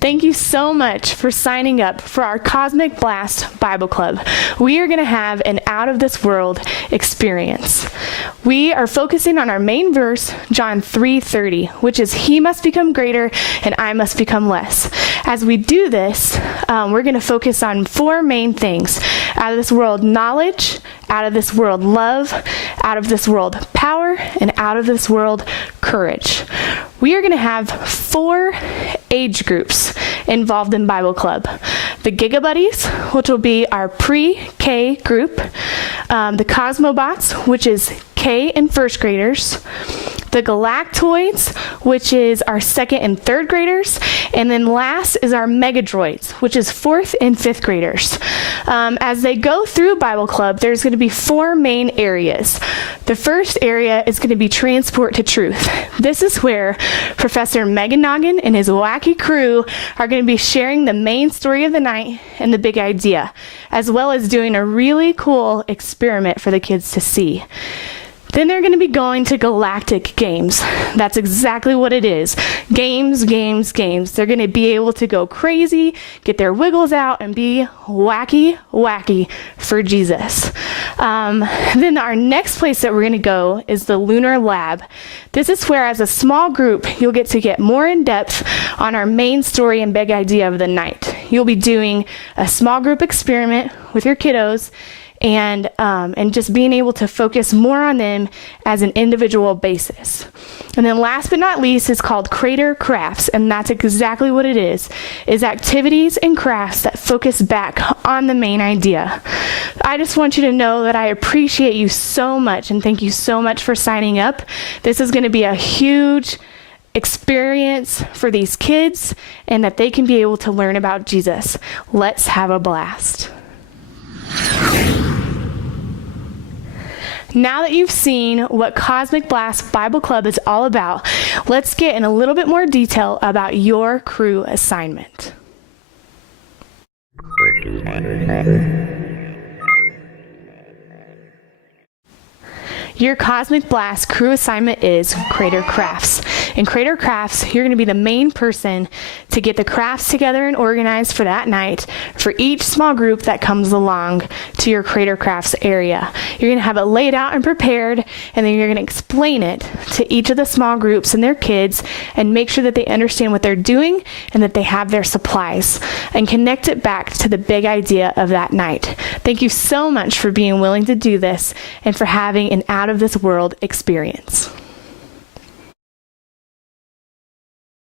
Thank you so much for signing up for our Cosmic Blast Bible Club. We are going to have an out-of-this-world experience. We are focusing on our main verse, John 3:30, which is, "He must become greater and I must become less." As we do this, we're going to focus on four main things: out of this world knowledge, out of this world love, out of this world power, and out of this world courage. We are going to have 4 age groups involved in Bible Club. The Giga Buddies, which will be our pre-K group. The Cosmobots, which is K and first graders. The Galactoids, which is our second and third graders. And then last is our Megadroids, which is fourth and fifth graders. As they go through Bible Club, there's going to be 4 main areas. The first area is going to be Transport to Truth. This is where Professor Megan Noggin and his wacky crew are going to be sharing the main story of the night and the big idea, as well as doing a really cool experiment for the kids to see. Then they're going to be going to Galactic Games. That's exactly what it is. Games, games, games. They're going to be able to go crazy, get their wiggles out, and be wacky, wacky for Jesus. Then our next place that we're going to go is the Lunar Lab. This is where, as a small group, you'll get to get more in depth on our main story and big idea of the night. You'll be doing a small group experiment with your kiddos, and just being able to focus more on them as an individual basis. And then last but not least is called Crater Crafts, and that's exactly what it is activities and crafts that focus back on the main idea. I just want you to know that I appreciate you so much, and thank you so much for signing up. This is going to be a huge experience for these kids, and that they can be able to learn about Jesus. Let's have a blast. Now that you've seen what Cosmic Blast Bible Club is all about, let's get in a little bit more detail about your crew assignment. Your Cosmic Blast crew assignment is Crater Crafts. In Crater Crafts, you're going to be the main person to get the crafts together and organized for that night for each small group that comes along to your Crater Crafts area. You're going to have it laid out and prepared, and then you're going to explain it to each of the small groups and their kids and make sure that they understand what they're doing and that they have their supplies, and connect it back to the big idea of that night. Thank you so much for being willing to do this and for having an out-of-this-world experience.